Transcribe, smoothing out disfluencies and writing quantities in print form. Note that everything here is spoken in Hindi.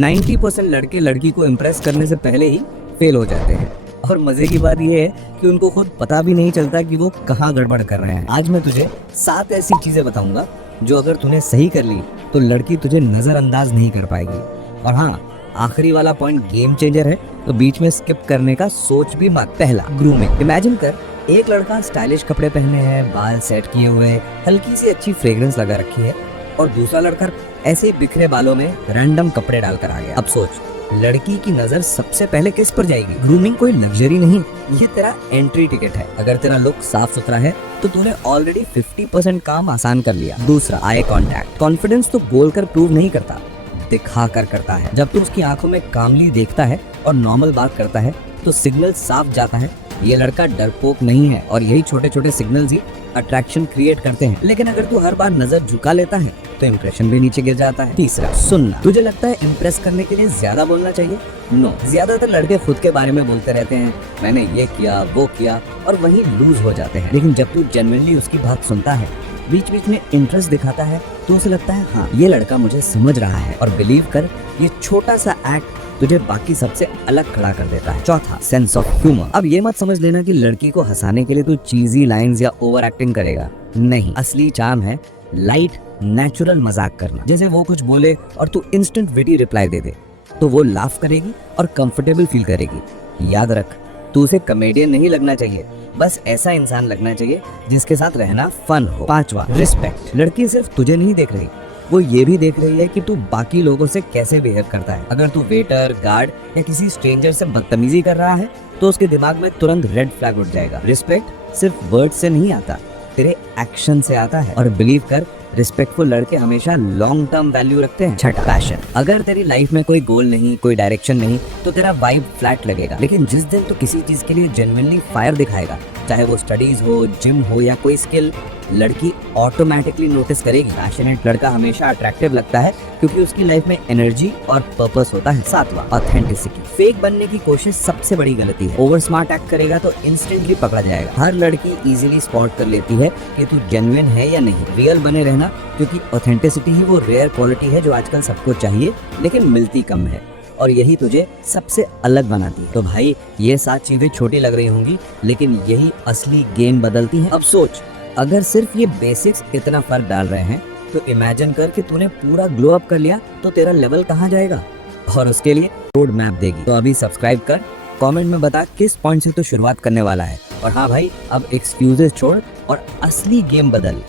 90% लड़के लड़की को इम्प्रेस करने से पहले ही फेल हो जाते हैं। और मजे की बात यह है कि उनको खुद पता भी नहीं चलता कि वो कहाँ गड़बड़ कर रहे हैं। आज मैं तुझे 7 ऐसी चीजें बताऊंगा जो अगर तूने सही कर ली तो लड़की तुझे नजरअंदाज नहीं कर पाएगी। और हाँ, आखिरी वाला पॉइंट गेम चेंजर है, तो बीच में स्किप करने का सोच भी मत। पहला, ग्रूमिंग। इमेजिन कर, एक लड़का स्टाइलिश कपड़े पहने हैं, बाल सेट किए हुए, हल्की सी अच्छी फ्रेग्रेंस लगा रखी है, और दूसरा लड़का ऐसे बिखरे बालों में रैंडम कपड़े डालकर आ गया। अब सोच, लड़की की नजर सबसे पहले किस पर जाएगी? ग्रूमिंग कोई लग्जरी नहीं, ये तेरा एंट्री टिकट है। अगर तेरा लुक साफ सुथरा है तो तूने ऑलरेडी 50% काम आसान कर लिया। दूसरा, आई कांटेक्ट। कॉन्फिडेंस तो बोलकर प्रूव नहीं करता, दिखा कर करता है। जब तू उसकी आंखों में कामली देखता है और नॉर्मल बात करता है तो सिग्नल साफ जाता है, ये लड़का डरपोक नहीं है। और यही छोटे छोटे सिग्नल्स ही अट्रैक्शन क्रिएट करते हैं। लेकिन अगर तू हर बार नजर झुका लेता है तो इंप्रेशन भी नीचे गिर जाता है। तीसरा, सुनना। तुझे लगता है इम्प्रेस करने के लिए ज्यादा बोलना चाहिए? नो, ज्यादातर लड़के खुद के बारे में बोलते रहते हैं, मैंने ये किया वो किया, और वहीं लूज हो जाते हैं। लेकिन जब तू जेन्युइनली उसकी बात सुनता है, बीच बीच में इंटरेस्ट दिखाता है, तो उसे लगता है हाँ, ये लड़का मुझे समझ रहा है। और बिलीव कर, ये छोटा सा एक्ट तुझे बाकी सबसे अलग खड़ा कर देता है। चौथा, सेंस ऑफ ह्यूमर। अब ये मत समझ लेना कि लड़की को हंसाने के लिए तू चीजी लाइंस या ओवर एक्टिंग करेगा। नहीं, असली चार्म है लाइट नेचुरल मजाक करना। जैसे वो कुछ बोले और तू इंस्टेंट विटी रिप्लाई दे दे, तो वो लाफ करेगी और कंफर्टेबल फील करेगी। याद रख, तू उसे कॉमेडियन नहीं लगना चाहिए, बस ऐसा इंसान लगना चाहिए जिसके साथ रहना फन हो। पांचवा, रिस्पेक्ट। लड़की सिर्फ तुझे नहीं देख रही, वो ये भी देख रही है कि तू बाकी लोगों से कैसे बिहेव करता है। अगर तू वेटर, गार्ड या किसी स्ट्रेंजर से बदतमीजी कर रहा है तो उसके दिमाग में तुरंत रेड फ्लैग उठ जाएगा। रिस्पेक्ट सिर्फ वर्ड से नहीं आता, तेरे एक्शन से आता है। और बिलीव कर, रिस्पेक्टफुल लड़के हमेशा लॉन्ग टर्म वैल्यू रखते हैं। छठा, पैशन। अगर तेरी लाइफ में कोई गोल नहीं, कोई डायरेक्शन नहीं, तो तेरा वाइब फ्लैट लगेगा। लेकिन जिस दिन तो किसी चीज के लिए जेन्युइनली फायर दिखाएगा, चाहे वो स्टडीज हो, जिम हो या कोई स्किल, लड़की ऑटोमेटिकली नोटिस करेगी। पैशनेट लड़का हमेशा अट्रैक्टिव लगता है क्योंकि उसकी लाइफ में एनर्जी और पर्पस होता है। सातवां, ऑथेंटिसिटी। फेक बनने की कोशिश सबसे बड़ी गलती है। ओवर स्मार्ट एक्ट करेगा तो इंस्टेंटली पकड़ा जाएगा। हर लड़की इजीली स्पॉट कर लेती है कि तू जेन्युइन है या नहीं। रियल बने रहना, क्योंकि ऑथेंटिसिटी ही वो रेयर क्वालिटी है जो आजकल सबको चाहिए लेकिन मिलती कम है, और यही तुझे सबसे अलग बनाती है। तो भाई, ये 7 चीजें छोटी लग रही होंगी, लेकिन यही असली गेम बदलती है। अब सोच, अगर सिर्फ ये बेसिक्स इतना फर्क डाल रहे हैं, तो इमेजिन कर कि तूने पूरा ग्लो अप कर लिया तो तेरा लेवल कहाँ जाएगा। और उसके लिए रोड मैप देगी। तो अभी सब्सक्राइब कर, कमेंट में बता किस पॉइंट से तो शुरुआत करने वाला है। और हाँ भाई, अब एक्सक्यूजेस छोड़ और असली गेम बदल।